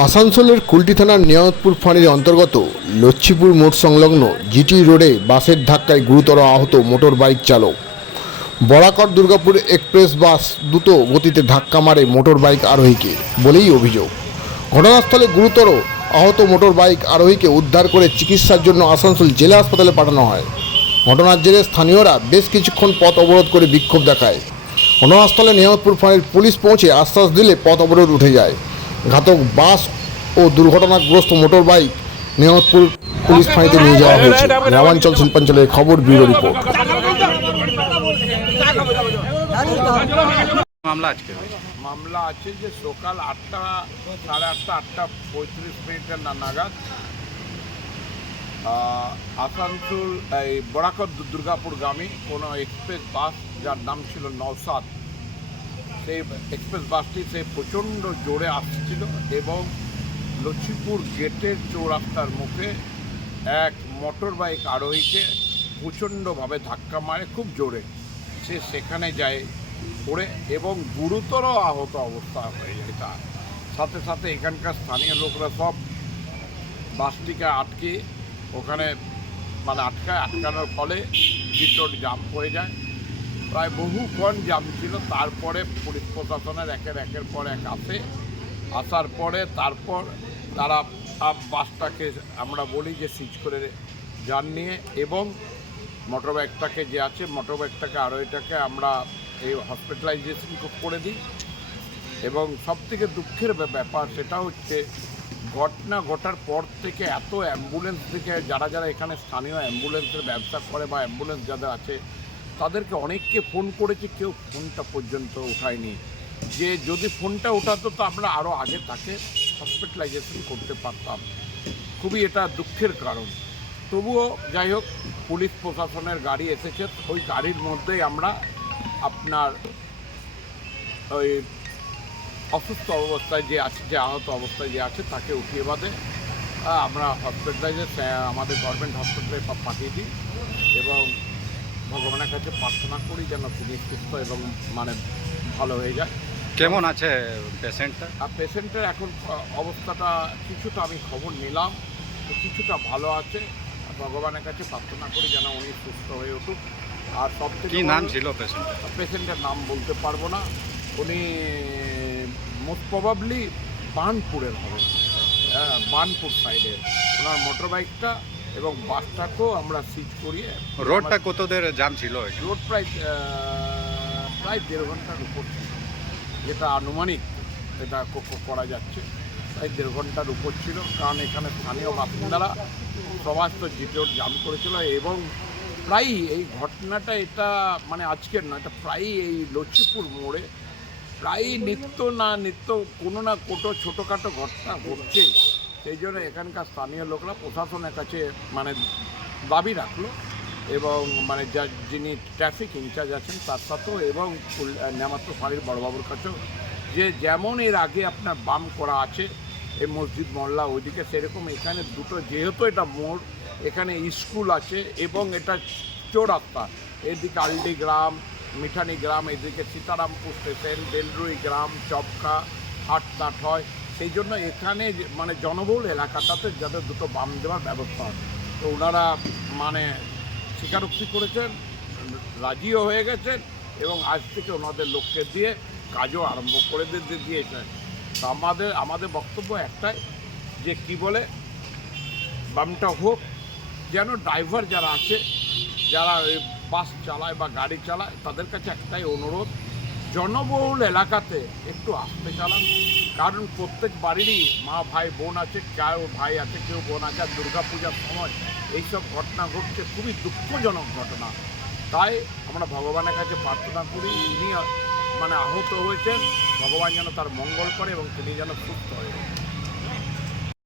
আসানসোলের কুলটি থানার নিয়ামতপুর ফাঁড়ির অন্তর্গত লচ্ছিপুর মোড় সংলগ্ন জিটি রোডে বাসের ধাক্কায় গুরুতর আহত মোটর বাইক চালক। বরাকর দুর্গাপুর এক্সপ্রেস বাস দ্রুত গতিতে ধাক্কা মারে মোটর বাইক আরোহীকে বলেই অভিযোগ। ঘটনাস্থলে গুরুতর আহত মোটর বাইক আরোহীকে উদ্ধার করে চিকিৎসার জন্য আসানসোল জেলা হাসপাতালে পাঠানো হয়। ঘটনার জেরে স্থানীয়রা বেশ কিছুক্ষণ পথ অবরোধ করে বিক্ষোভ দেখায়। ঘটনাস্থলে নিয়ামতপুর ফাঁড়ির পুলিশ পৌঁছে আশ্বাস দিলে পথ অবরোধ উঠে যায়। ঘাতক বাস ও দুর্ঘটনাগ্রস্ত মোটর বাইক নিয়ামতপুর পুলিশ ফাঁড়িতে নিয়ে যাওয়া হয়েছে। গ্রামাঞ্চল শিল্পাঞ্চলের খবর ব্যুরো রিপোর্ট। মামলা আজকে মামলা আছে যে সকাল আটটা সাড়ে আটটা আটটা পঁয়ত্রিশ মিনিটের না নাগাদ আসানসোল এই বরাকর দুর্গাপুরগামী কোনো এক্সপ্রেস বাস যার নাম ছিল নওসাদ। সেই এক্সপ্রেস বাসটি সে প্রচণ্ড জোরে আসছিল এবং লক্ষ্মীপুর গেটের চৌরাস্তার মুখে এক মোটর বাইক আরোহীকে প্রচণ্ডভাবে ধাক্কা মারে, খুব জোরে। সে সেখানে যায়, পড়ে এবং গুরুতর আহত অবস্থা হয়ে যায় তার। সাথে সাথে এখানকার স্থানীয় লোকরা সব বাসটিকে আটকে ওখানে মানে আটকায়, আটকানোর ফলে ভিতর জাম হয়ে যায়। প্রায় বহুক্ষণ জাম ছিল, তারপরে পুলিশ প্রশাসনের একের একের পর এক আসে। আসার পরে তারপর তারা বাসটাকে আমরা বলি যে সিজ করে যান নিয়ে এবং মোটর বাইকটাকে যে আছে মোটর বাইকটাকে আরও এটাকে আমরা এই হসপিটালাইজেশন করে দিই। এবং সবথেকে দুঃখের ব্যা- ব্যাপার সেটা হচ্ছে, ঘটনা ঘটার পর থেকে এত অ্যাম্বুলেন্স থেকে যারা যারা এখানে স্থানীয় অ্যাম্বুলেন্সের ব্যবসা করে বা অ্যাম্বুলেন্স যাদের আছে তাদেরকে অনেককে ফোন করেছে, কেউ ফোনটা পর্যন্ত ওঠায়নি। যে যদি ফোনটা ওঠাতো তো আমরা আরও আগে তাকে হসপিটালাইজেশন করতে পারতাম। খুবই এটা দুঃখের কারণ। তবুও যাই হোক, পুলিশ প্রশাসনের গাড়ি এসেছে, ওই গাড়ির মধ্যেই আমরা আপনার ওই অসুস্থ অবস্থায় যে আছে, যে আহত অবস্থায় যে আছে, তাকে উঠিয়ে বাদে আমরা হসপিটালাইজে আমাদের গভর্নমেন্ট হসপিটালে পাঠিয়ে দিই এবং ভগবানের কাছে প্রার্থনা করি যেন তিনি সুস্থ এবং মানে ভালো হয়ে যায়। কেমন আছে পেশেন্টটা? আর পেশেন্টের এখন অবস্থাটা কিছুটা আমি খবর নিলাম তো কিছুটা ভালো আছে। ভগবানের কাছে প্রার্থনা করি যেন উনি সুস্থ হয়ে উঠুক। আর সব থেকে কি নাম ছিল পেশেন্টের? পেশেন্টের নাম বলতে পারব না। উনি মোস্ট প্রবাবলি বানপুরের হবে। হ্যাঁ বানপুর সাইডের ওনার মোটর বাইকটা এবং বাসটাকেও আমরা সিজ করিয়ে রোডটা কত দের জাম ছিল রোড প্রায় প্রায় দেড় ঘণ্টার উপর ছিল। যেটা আনুমানিক এটা করা যাচ্ছে। প্রায় দেড় ঘণ্টার উপর ছিল কারণ এখানে স্থানীয় বাসিন্দারা সবাই তো জিপিওর জাম করেছিল এবং প্রায়ই এই ঘটনাটা এটা মানে আজকের না এটা প্রায়ই এই লক্ষ্মীপুর মোড়ে প্রায়ই নিত্য না নিত্য কোনো না কোনো ছোটোখাটো ঘটনা ঘটছে সেই জন্য এখানকার স্থানীয় লোকরা প্রশাসনের কাছে মানে দাবি রাখল এবং মানে যা যিনি ট্রাফিক ইনচার্জ আছেন তার সাথেও এবং নেমাত্র ফাঁড়ির বড়বাবুর কাছেও যে যেমন এর আগে আপনার বাম করা আছে, এই মসজিদ, মহল্লা ওইদিকে সেরকম এখানে দুটো যেহেতু এটা মোড়, এখানে স্কুল আছে এবং এটা চৌরাস্তা। এদিকে আলডি গ্রাম, মিঠানি গ্রাম, এদিকে সীতারামপুর স্টেশন, বেলরুই গ্রাম চপকা হাটটাট হয়। সেই জন্য এখানে মানে জনবহুল এলাকাটাতে যাদের দুটো বাম দেওয়ার ব্যবস্থা হয়। তো ওনারা মানে স্বীকারোক্তি করেছেন, রাজিও হয়ে গেছেন এবং আজ থেকে ওনাদের লোককে দিয়ে কাজও আরম্ভ করে দিয়ে- দিয়েছেন। তো আমাদের আমাদের বক্তব্য একটাই যে কি বলে, বামটা হোক, যেন ড্রাইভার যারা আছে, যারা বাস চালায় বা গাড়ি চালায়, তাদের কাছে একটাই অনুরোধ জনবহুল এলাকাতে একটু আসতে চালান কারণ প্রত্যেক বাড়িরই মা, ভাই, বোন আছে কেউ ভাই আছে, কেউ বোন আছে, আর দুর্গা পূজার সময় এইসব ঘটনা ঘটছে, খুবই দুঃখজনক ঘটনা তাই আমরা ভগবানের কাছে প্রার্থনা করি তিনি মানে আহত হয়েছেন, ভগবান যেন তার মঙ্গল করে এবং তিনি যেন সুস্থ হয়ে।